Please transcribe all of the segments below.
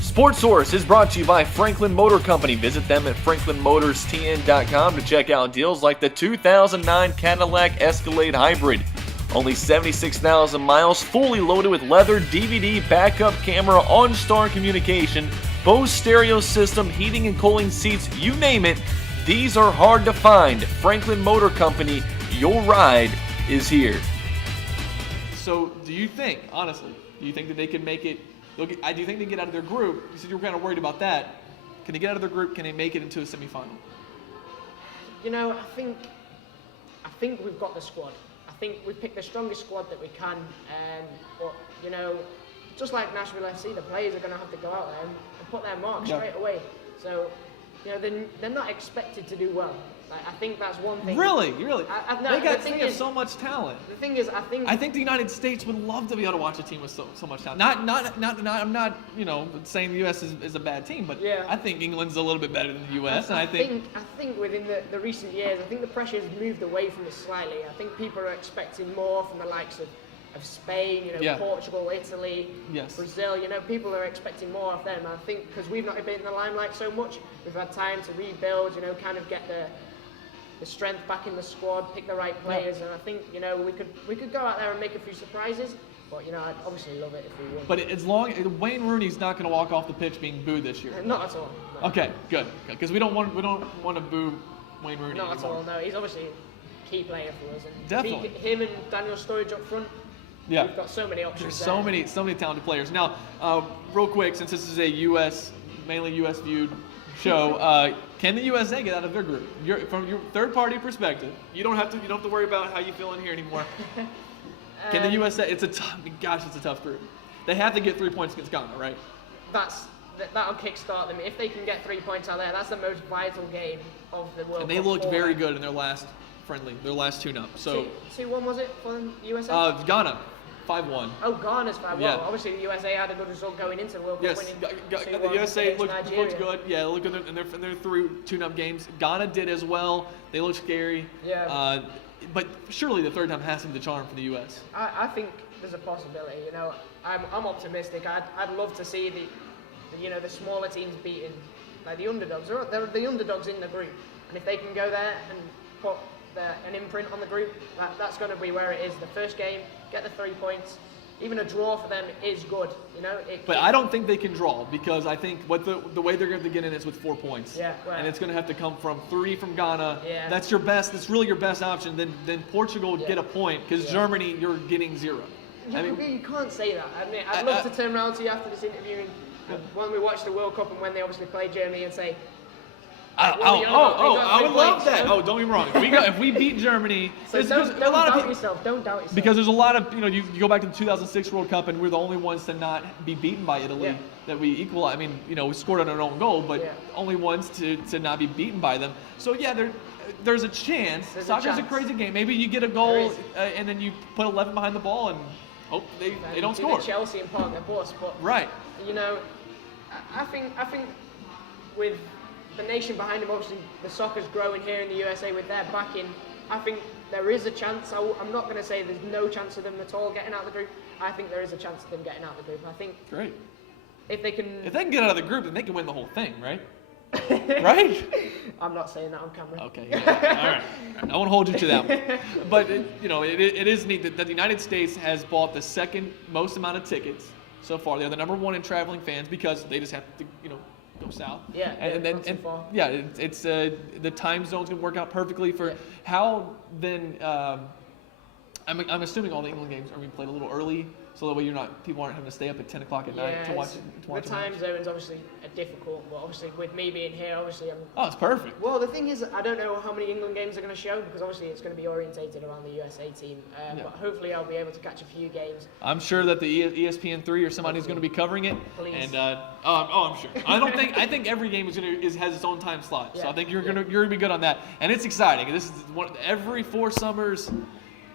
Sports Source is brought to you by Franklin Motor Company. Visit them at franklinmotorstn.com to check out deals like the 2009 Cadillac Escalade Hybrid. Only 76,000 miles, fully loaded with leather, DVD, backup camera, OnStar communication, Bose stereo system, heating and cooling seats, you name it. These are hard to find. Franklin Motor Company, your ride is here. So do you think, honestly, that they can make it? I do think they can get out of their group. You said you were kind of worried about that. Can they get out of their group? Can they make it into a semifinal? You know, I think we've got the squad. I think we've picked the strongest squad that we can. But you know, just like Nashville FC, the players are going to have to go out there and put their mark straight away. So, you know, they're not expected to do well. Like, I think that's one thing. Really? No, They have so much talent. The thing is, I think the United States would love to be able to watch a team with so much talent. I'm not saying the U.S. is a bad team, but yeah. I think England's a little bit better than the U.S. I think within the recent years, I think the pressure has moved away from it slightly. I think people are expecting more from the likes of Spain, Portugal, Italy, Brazil. You know, people are expecting more of them. I think because we've not been in the limelight so much, we've had time to rebuild. You know, kind of get the strength back in the squad, pick the right players, and I think we could go out there and make a few surprises. But I'd obviously love it if we won. But as long Wayne Rooney's not going to walk off the pitch being booed this year. Not at all. No. Okay, good, because we don't want to boo Wayne Rooney. Not anymore. At all. No, he's obviously a key player for us. And definitely. Him and Daniel Sturridge up front. Yeah. We've got so many options. There's so many talented players. Now, real quick, since this is a mainly U.S. viewed show, can the USA get out of their group? From your third-party perspective, you don't have to worry about how you feel in here anymore. Can the USA? It's a tough group. They have to get 3 points against Ghana, right? That'll kickstart them. If they can get 3 points out there, that's the most vital game of the World Cup. And they looked very good in their last tune-up. So 2-1 was it for the USA? Ghana. 5-1. Oh, Ghana's 5-1. Yeah. Obviously, the USA had a good result going into the World Cup. Yes, the USA looked good. Yeah, look at in their through tune-up games. Ghana did as well. They look scary. Yeah. But surely the third time has to be the charm for the US. I think there's a possibility. I'm optimistic. I'd love to see the smaller teams beaten, like the underdogs. They're the underdogs in the group, and if they can go there and put an imprint on the group, that's going to be where it is. The first game, get the 3 points. Even a draw for them is good, But I don't think they can draw, because I think the way they're going to get in is with 4 points. Yeah, well, and it's going to have to come from 3 from Ghana. Yeah. That's your best. That's really your best option. Then Portugal would get a point, because Germany, you're getting 0. You can't say that. I mean, I'd love to turn around to you after this interview and when we watch the World Cup and when they obviously play Germany and say, I would love that. Oh, don't be wrong. If we beat Germany, so don't doubt yourself. Don't doubt yourself. Because there's a lot of you go back to the 2006 World Cup and we're the only ones to not be beaten by Italy. That we equalize. I mean, we scored on our own goal, but only ones to not be beaten by them. So there's a chance. Soccer's a crazy game. Maybe you get a goal and then you put 11 behind the ball and hope they don't score. Chelsea and park their bus, but right. I think with the nation behind them, obviously the soccer's growing here in the USA with their backing. I think there is a chance. I'm not going to say there's no chance of them at all getting out of the group. I think there is a chance of them getting out of the group. I think. Great. If they can get out of the group, then they can win the whole thing, right? Right? I'm not saying that on camera. Okay. Yeah. All right. I won't hold you to that one. But it is neat that the United States has bought the second most amount of tickets so far. They're the number one in traveling fans because they just have to go south. Yeah. It's the time zone's gonna work out perfectly for how then. I'm assuming all the England games are being played a little early, so that way people aren't having to stay up at 10 o'clock at night to watch. The time zones obviously are difficult, but obviously with me being here, obviously it's perfect. Well, the thing is, I don't know how many England games are going to show because obviously it's going to be orientated around the USA team. But hopefully I'll be able to catch a few games. I'm sure that the ESPN3 or somebody's going to be covering it. Please. And I'm sure. I think every game has its own time slot, so I think you're gonna be good on that, and it's exciting. This is every 4 summers.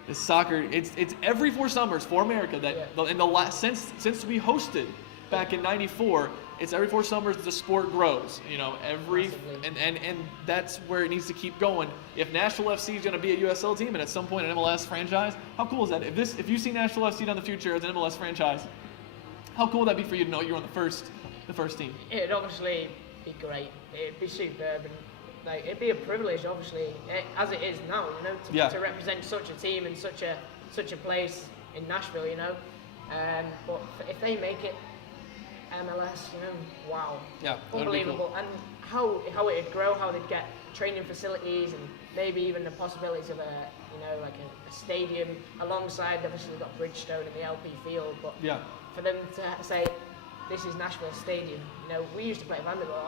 It's soccer. It's every 4 summers for America that in the last since we hosted back in '94, it's every 4 summers the sport grows. Massively. And that's where it needs to keep going. If Nashville FC is going to be a USL team and at some point an MLS franchise, how cool is that? If you see Nashville FC down the future as an MLS franchise, how cool would that be for you to know you're on the first team? It'd obviously be great. It'd be superb, and it'd be a privilege, obviously, as it is now. To represent such a team and such a place in Nashville. But if they make it MLS, wow, unbelievable. Cool. And how it'd grow, how they'd get training facilities, and maybe even the possibilities of a stadium alongside. Obviously, we've got Bridgestone and the LP Field, but for them to say, this is Nashville Stadium. We used to play Vanderbilt.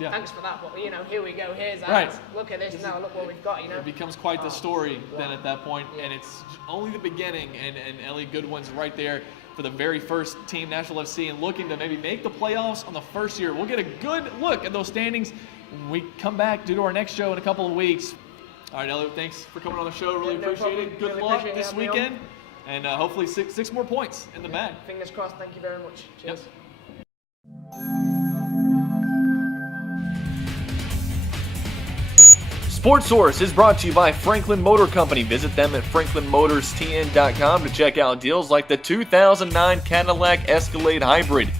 Thanks for that. But here we go. Here's ours. Right. Look at this now. Look what we've got. It becomes quite the story then at that point, and it's only the beginning. And Elliot Goodwin's right there for the very first team, Nashville FC, and looking to maybe make the playoffs on the first year. We'll get a good look at those standings when we come back to do our next show in a couple of weeks. All right, Elliot, thanks for coming on the show. Really appreciate it. Good luck this weekend, and hopefully six more points in the bag. Fingers crossed. Thank you very much. Cheers. Yep. Sports Source is brought to you by Franklin Motor Company. Visit them at franklinmotorstn.com to check out deals like the 2009 Cadillac Escalade Hybrid.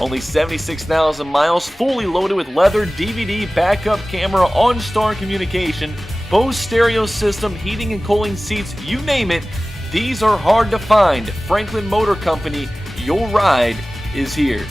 Only 76,000 miles, fully loaded with leather, DVD, backup camera, OnStar communication, Bose stereo system, heating and cooling seats, you name it. These are hard to find. Franklin Motor Company, your ride is here.